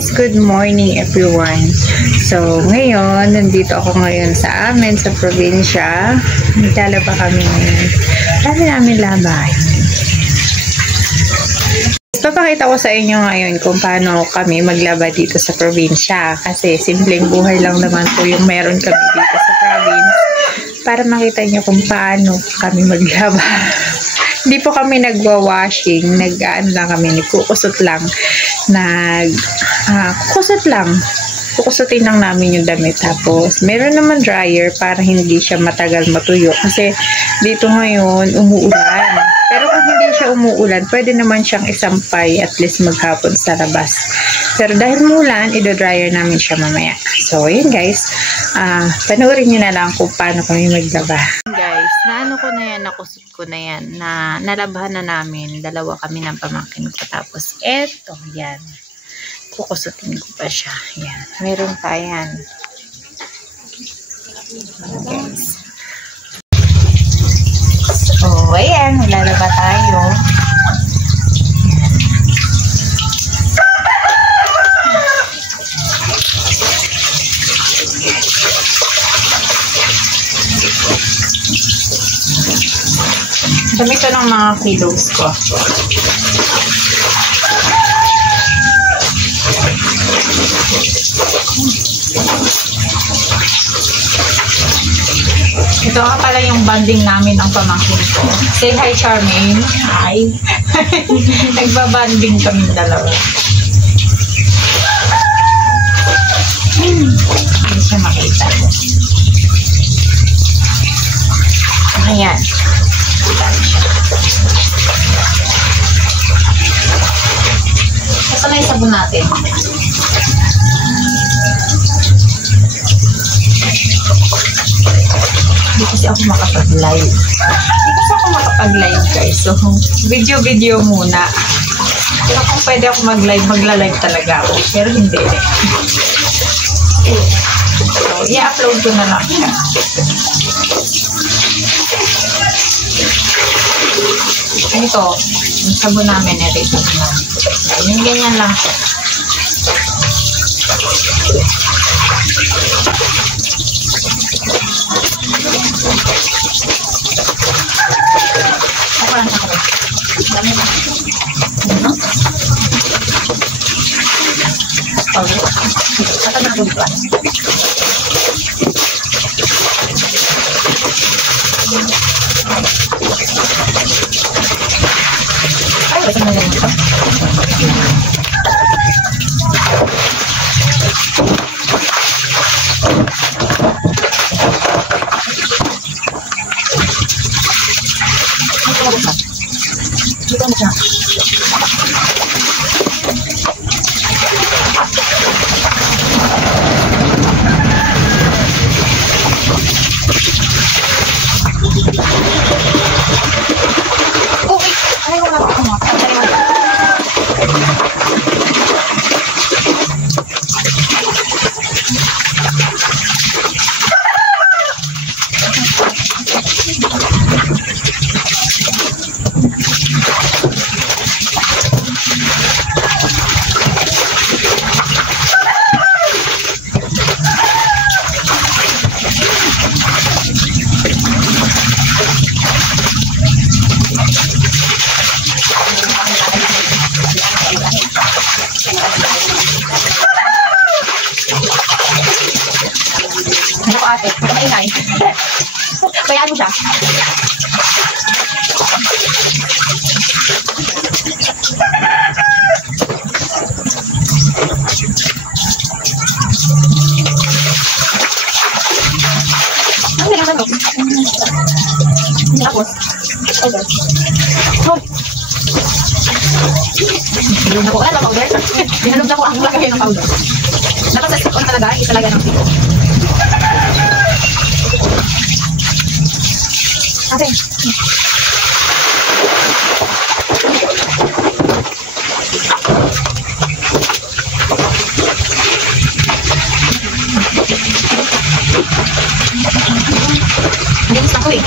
guys, good morning everyone. So ngayon, nandito ako ngayon sa amin sa probinsya. Naglalaba kami ngayon. Dami namin labay. Papakita ko sa inyo ngayon kung paano kami maglaba dito sa probinsya. Kasi simpleng buhay lang naman po yung meron kami dito sa province. Para makita nyo kung paano kami maglaba. Hindi po kami nagwa-washing, lang kami, nagkukusot lang. Kukusutin lang namin yung damit. Tapos, meron naman dryer para hindi siya matagal matuyo. Kasi, dito ngayon, umuulan. Pero kung hindi siya umuulan, pwede naman siyang isampay at least maghapon sa labas. Pero dahil muulan, i-dryer namin siya mamaya. So, yun guys. Panoorin nyo na lang kung paano kami maglaba. Guys, nakusot ko na yan. Nalabahan na namin. Dalawa kami ng pamangkin ko. Tapos, eto, yan. Kukusutin ko pa siya. Yan. Meron pa yan. Guys. So, ayan. Lalaba tayo. Dami ito ng mga kilos ko. Ito nga pala yung banding namin ng pamangkin ko. Say hi, Charmaine. Hi. Nagbabanding kami dalawa. Hindi siya makita. Ayan. Ito na yung sabon natin. Hindi kasi ako makapag-live. Guys. So, video muna. Pero kung pwede ako mag-live, magla-live talaga ako. Pero hindi. So, i-upload ko na lang siya. Ito, yung sabon namin, ito namin. Yung ganyan lang siya. Ako lang ako. Dami ba? Ano? Ito na gulpa. Ay, ito na ganito. Dito na siya. Ate, maingay. Bayaan mo siya. Ano naman ito? Hindi ako. Okay. Dinalog na ko. Ano powder? Dinalog na ko ang lagay ng powder. Dapat sa sipon talaga, isalaga ng sipon. Ate. Bilis ako eh.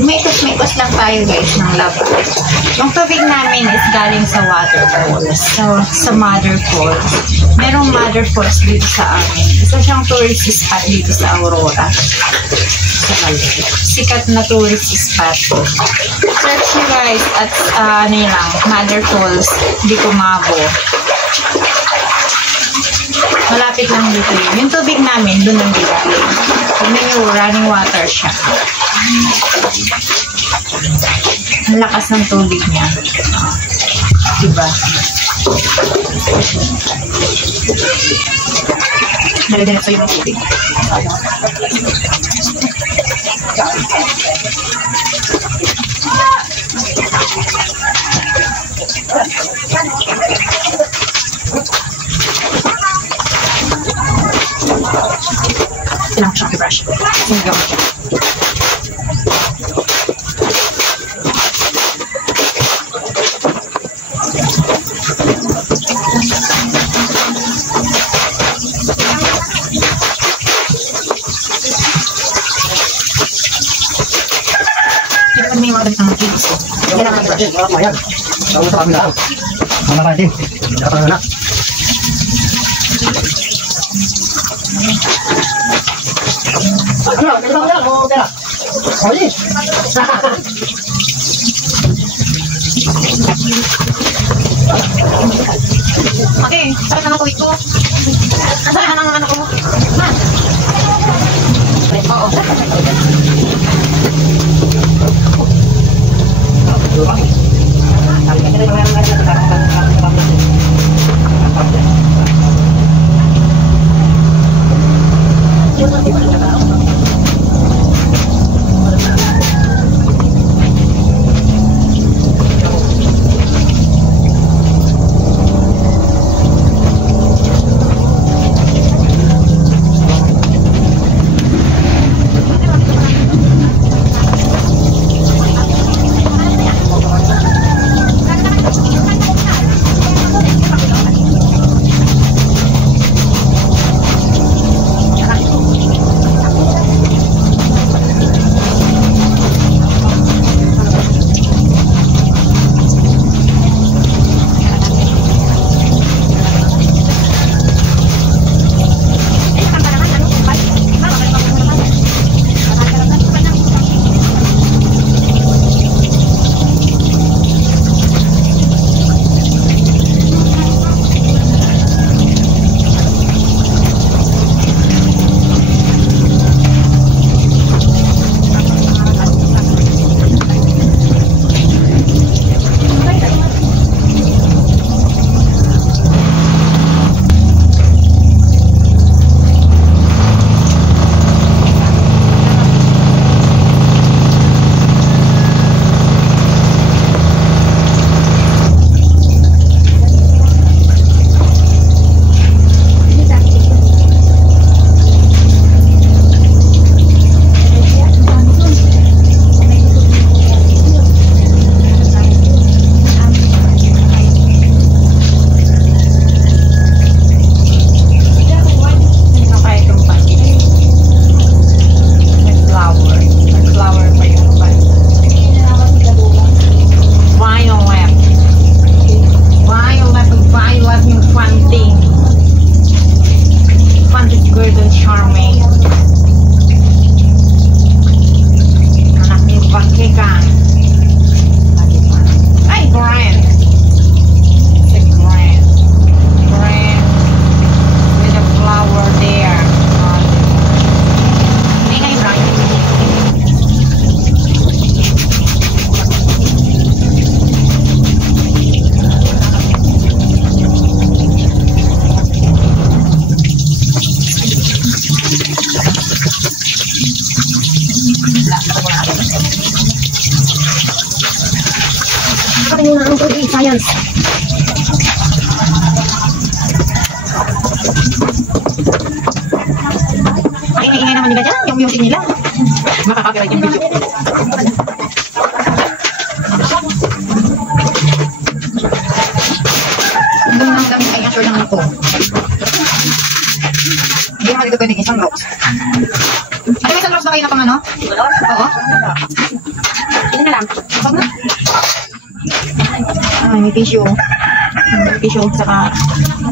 May-ikos lang tayo guys ng labas. Yung tubig namin is galing sa waterfalls. So, sa Mother Falls. Merong Mother Falls dito sa amin. Isa siyang tourist spot dito sa Aurora. Sa Malay. Sikat na tourist spot. Search nyo guys at ano yun lang, Mother Falls, Dicomabo. Malapit lang dito yun. Yung tubig namin, doon ang galing. Tignan nyo, running water siya. Ang lakas ng tubig niya. Diba? Nalagyan na sa'yo ng tubig. Kailangan siya i-brush. Sinigaw siya. Ito may mga balik ng kilos. Kailangan i-brush. Ayan. Tawag sa kami lang. Mga kain. Dapat na. Ano? Ano ba? O, tera. Oli. Okay, sarap naman po ito. Nasaan na ng anak ko? Ma? Oo. Science. Ay, ingay naman nila dyan. Yung music nila. Makaka-copyright yung video. Ito lang ito. Hindi naman ito pwedeng isang rocks. Ay, may isang rocks na kayo na pang ano? Oo. Hindi na lang. Kapag na. Ay, may tissue. May tissue, saka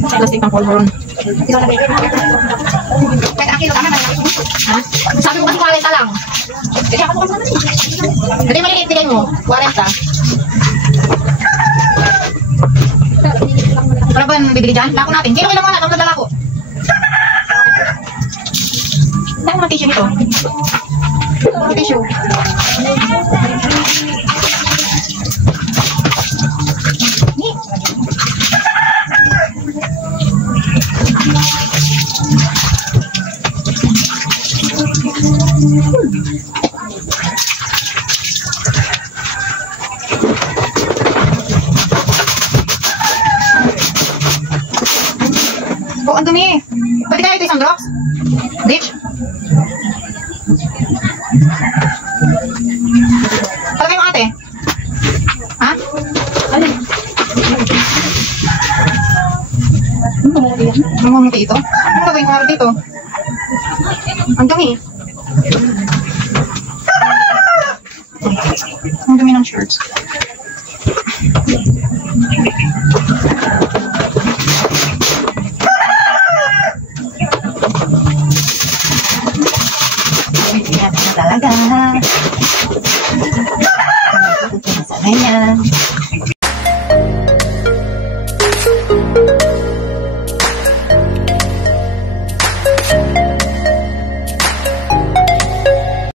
plastic ng polvoron. Kahit ang kilo kami, ha? Sabi mo kasi 40 lang. Kasi ako naman naman eh. Hindi maliliit bigay mo. 40. Para ba bibili dyan? Lako natin. Kilo lang wala. Ang nadala ko. Dahil mga tissue nito. Mga tissue. Oh, ang dumi. Pwede kaya ito isang drops? Ditch? Palagay mo ate? Ha? Alin? Mamumuti ito? Ano gagawin ko nga dito? Ang dumi. Ang dumi ng shirts.